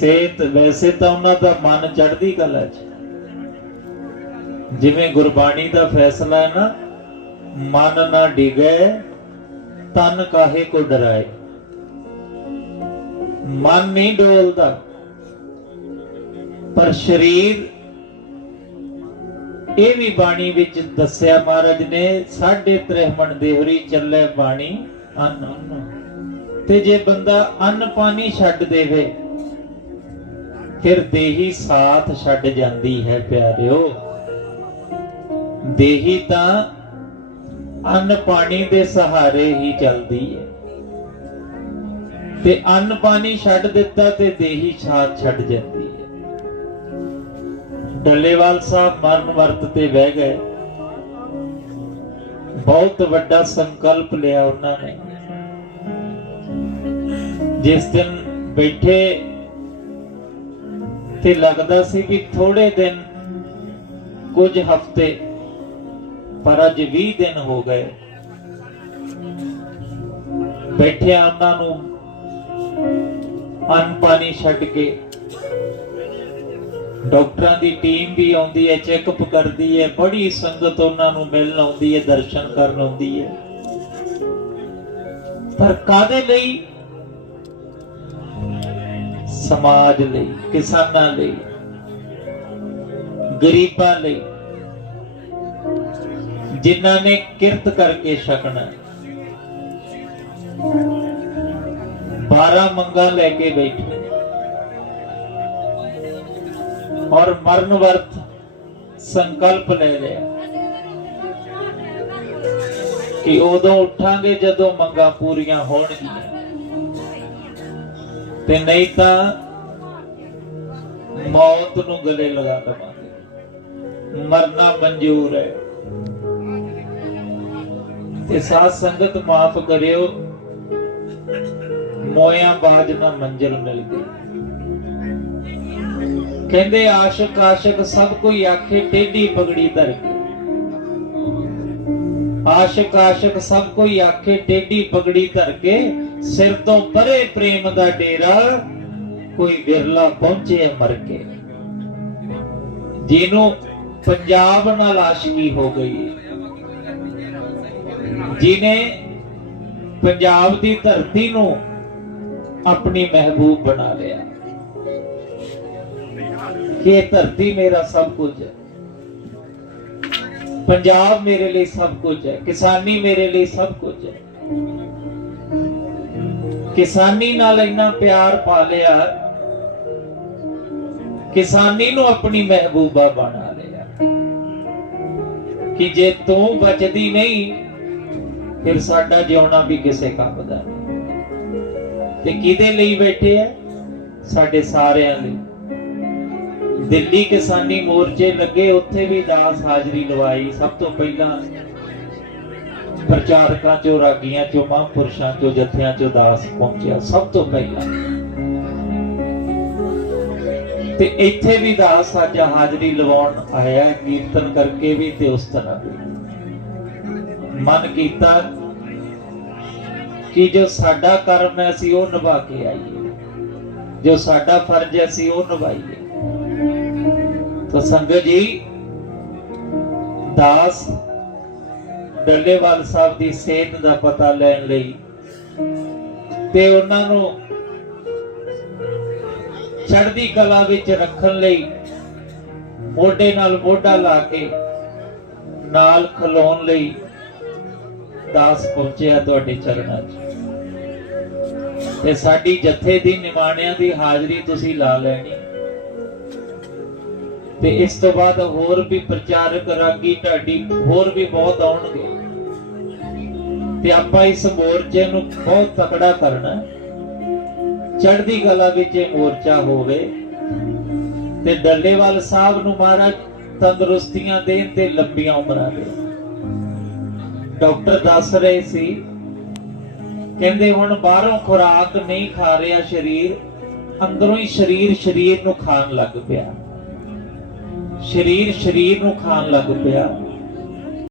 ਸੇਤ ਵੈਸੇ ਤਾਂ ਉਹਨਾਂ ਦਾ ਮਨ ਚੜਦੀ ਕਲਾ ਚ ਜਿਵੇਂ ਗੁਰਬਾਣੀ ਦਾ ਫੈਸਲਾ ਹੈ ਨਾ ਮਨ ਨਾ ਡਿਗੇ ਤਨ ਕਾਹੇ ਕੋ ਡਰਾਏ ਮਨ ਨਹੀਂ ਡੋਲਦਾ ਪਰ ਸਰੀਰ ਇਹ ਵੀ ਬਾਣੀ ਵਿੱਚ ਦੱਸਿਆ ਮਹਾਰਾਜ ਨੇ ਸਾਢੇ ਤ੍ਰਹਿਮਣ ਦੇਹਰੀ ਚੱਲੇ ਬਾਣੀ ਅਨ ਤੇ ਜੇ ਬੰਦਾ ਅੰਨ ਪਾਣੀ ਛੱਡ ਦੇਵੇ ਫਿਰ ਦੇਹੀ ਸਾਥ ਛੱਡ ਜਾਂਦੀ ਹੈ ਪਿਆਰਿਓ ਦੇਹੀ ਤਾਂ ਅੰਨ ਪਾਣੀ ਦੇ ਸਹਾਰੇ ਹੀ ਚੱਲਦੀ ਹੈ ਤੇ ਅੰਨ ਪਾਣੀ ਛੱਡ ਦਿੱਤਾ ਤੇ ਦੇਹੀ ਸਾਥ ਛੱਡ ਜਾਂਦੀ ਹੈ ਡੱਲੇਵਾਲ ਸਾਹਿਬ ਮਰਨ ਵਰਤ ਤੇ ਬਹਿ ਗਏ ਬਹੁਤ ਵੱਡਾ ਸੰਕਲਪ ਲਿਆ ਉਹਨਾਂ ਨੇ ਜਿਸ ਦਿਨ ਬੈਠੇ ਤੇ ਲੱਗਦਾ ਸੀ ਕਿ ਥੋੜੇ ਦਿਨ ਕੁਝ ਹਫ਼ਤੇ ਪਰ ਅੱਜ 20 ਦਿਨ ਹੋ ਗਏ ਬੈਠਿਆ ਉਹਨਾਂ ਨੂੰ ਅਨ ਪਾਣੀ ਛੱਡ ਕੇ ਡਾਕਟਰਾਂ ਦੀ ਟੀਮ ਵੀ ਆਉਂਦੀ ਹੈ ਚੈੱਕਅਪ ਕਰਦੀ ਹੈ ਬੜੀ ਸੰਗਤ ਉਹਨਾਂ ਨੂੰ ਮਿਲਣ ਆਉਂਦੀ ਹੈ ਦਰਸ਼ਨ ਕਰਨ ਆਉਂਦੀ ਹੈ ਪਰ ਕਾਦੇ ਲਈ ਸਮਾਜ ਲਈ ਕਿਸਾਨਾਂ ਲਈ ਗਰੀਬਾਂ ਲਈ ਜਿਨ੍ਹਾਂ ਨੇ ਕਿਰਤ ਕਰਕੇ ਛਕਣਾ ਬਾਰਾ ਮੰਗਾ ਲੈ ਕੇ ਬੈਠੇ ਔਰ ਮਰਨ ਵਰਤ ਸੰਕਲਪ ਲੈ ਲਿਆ ਕਿ ਉਦੋਂ ਉਠਾਂਗੇ ਜਦੋਂ ਮੰਗਾ ਪੂਰੀਆਂ ਹੋਣਗੀਆਂ ਤੇ ਨਹੀਂ ਤਾਂ ਮੌਤ ਨੂੰ ਗਲੇ ਲਗਾ ਦਵਾਂਗੇ ਮਰਨਾ ਮਨਜ਼ੂਰ ਹੈ ਤੇ ਸਾਧ ਸੰਗਤ ਮਾਫ ਕਰਿਓ ਮੋਇਆ ਬਾਜ ਨਾ ਮੰਜ਼ਿਲ ਮਿਲ ਗਈ ਕਹਿੰਦੇ ਆਸ਼ਿਕ ਆਸ਼ਿਕ ਸਭ ਕੋਈ ਆਖੇ ਟੇਢੀ ਪਗੜੀ ਧਰ ਕੇ ਆਸ਼ਿਕ ਆਸ਼ਿਕ ਸਭ ਕੋਈ ਆਖੇ ਟੇਢੀ ਪਗੜੀ ਧਰ ਕੇ ਸਿਰ ਤੋਂ ਪਰੇ ਪ੍ਰੇਮ ਦਾ ਡੇਰਾ ਕੋਈ ਵਿਰਲਾ ਪਹੁੰਚੇ ਮਰ ਕੇ ਜਿਹਨੂੰ ਪੰਜਾਬ ਨਾਲ ਆਸ਼ਕੀ ਹੋ ਗਈ ਜਿਨੇ ਪੰਜਾਬ ਦੀ ਧਰਤੀ ਨੂੰ ਆਪਣੀ ਮਹਿਬੂਬ ਬਣਾ ਲਿਆ ਕਿ ਧਰਤੀ ਮੇਰਾ ਸਭ ਕੁਝ ਹੈ ਪੰਜਾਬ ਮੇਰੇ ਲਈ ਸਭ ਕੁਝ ਹੈ ਕਿਸਾਨੀ ਮੇਰੇ ਲਈ ਸਭ ਕੁਝ ਹੈ ਕਿਸਾਨੀ ਨਾਲ ਇੰਨਾ ਪਿਆਰ ਪਾ ਲਿਆ ਕਿਸਾਨੀ ਨੂੰ ਆਪਣੀ ਮਹਿਬੂਬਾ ਬਣਾ ਲਿਆ ਕਿ ਜੇ ਤੂੰ ਬਚਦੀ ਨਹੀਂ ਫਿਰ ਸਾਡਾ ਜਿਉਣਾ ਵੀ ਕਿਸੇ ਕੰਮ ਦਾ ਨਹੀਂ ਤੇ ਕਿਹਦੇ ਲਈ ਬੈਠੇ ਆ ਸਾਡੇ ਸਾਰਿਆਂ ਲਈ ਦਿੱਲੀ ਕਿਸਾਨੀ ਮੋਰਚੇ ਲੱਗੇ ਉੱਥੇ ਵੀ ਦਾਸ ਹਾਜ਼ਰੀ ਲਵਾਈ ਸਭ ਤੋਂ ਪਹਿਲਾਂ ਪ੍ਰਚਾਰਕਾਂ ਚੋਂ ਰਾਗੀਆਂ ਚੋਂ ਮਹਾਂਪੁਰਸ਼ਾਂ ਚੋਂ ਜਥਿਆਂ ਚੋਂ ਦਾਸ ਪਹੁੰਚਿਆ ਸਭ ਤੋਂ ਪਹਿਲਾਂ ਤੇ ਇੱਥੇ ਵੀ ਦਾਸ ਅੱਜ ਹਾਜ਼ਰੀ ਲਵਾਉਣ ਆਇਆ ਕੀਰਤਨ ਕਰਕੇ ਵੀ ਤੇ ਉਸ ਤਰ੍ਹਾਂ ਮਨ ਕੀਤਾ ਕਿ ਜੋ ਸਾਡਾ ਕਰਮ ਹੈ ਅਸੀਂ ਉਹ ਨਿਭਾ ਕੇ ਆਈਏ ਜੋ ਸਾਡਾ ਫਰਜ਼ ਹੈ ਅਸੀਂ ਉਹ ਨਿਭਾਈਏ ਤਾਂ ਸੰਗਤ ਜੀ ਦਾਸ ਡੱਲੇਵਾਲ ਸਾਹਿਬ ਦੀ ਸੇਧ ਦਾ ਪਤਾ ਲੈਣ ਲਈ ਤੇ ਉਹਨਾਂ ਨੂੰ ਚੜ੍ਹਦੀ ਕਲਾ ਵਿੱਚ ਰੱਖਣ ਲਈ ਮੋਢੇ ਨਾਲ ਮੋਢਾ ਲਾ ਕੇ ਨਾਲ ਖਲੋਣ ਲਈ ਦਾਸ ਪਹੁੰਚਿਆ ਤੁਹਾਡੇ ਚਰਨਾਂ 'ਚ ਤੇ ਸਾਡੀ ਜਥੇ ਦੀ ਨਿਮਾਣਿਆਂ ਦੀ ਹਾਜ਼ਰੀ ਤੁਸੀਂ ਲਾ ਲੈਣੀ ਤੇ ਇਸ ਤੋਂ ਬਾਅਦ ਹੋਰ ਵੀ ਪ੍ਰਚਾਰਕ ਰਾਗੀ ਢਾਡੀ ਹੋਰ ਵੀ ਬਹੁਤ ਆਉਣਗੇ ਤੇ ਆਪਾਂ ਇਸ ਮੋਰਚੇ ਨੂੰ ਬਹੁਤ ਤਕੜਾ ਕਰਨਾ ਚੜ੍ਹਦੀ ਕਲਾ ਵਿੱਚ ਇਹ ਮੋਰਚਾ ਹੋਵੇ ਤੇ ਡੱਲੇਵਾਲ ਸਾਹਿਬ ਨੂੰ ਮਹਾਰਾਜ ਤੰਦਰੁਸਤੀਆਂ ਦੇਣ ਤੇ ਲੰਬੀਆਂ ਉਮਰਾਂ ਦੇ ਡਾਕਟਰ ਦੱਸ ਰਹੇ ਸੀ ਕਹਿੰਦੇ ਹੁਣ ਬਾਹਰੋਂ ਖੁਰਾਕ ਨਹੀਂ ਖਾ ਰਿਹਾ ਸਰੀਰ ਅੰਦਰੋਂ ਹੀ ਸਰੀਰ ਸਰੀਰ ਨੂੰ ਖਾਣ ਲੱਗ ਪਿਆ ਸਰੀਰ ਸਰੀਰ ਨੂੰ ਖਾਣ ਲੱਗ ਪਿਆ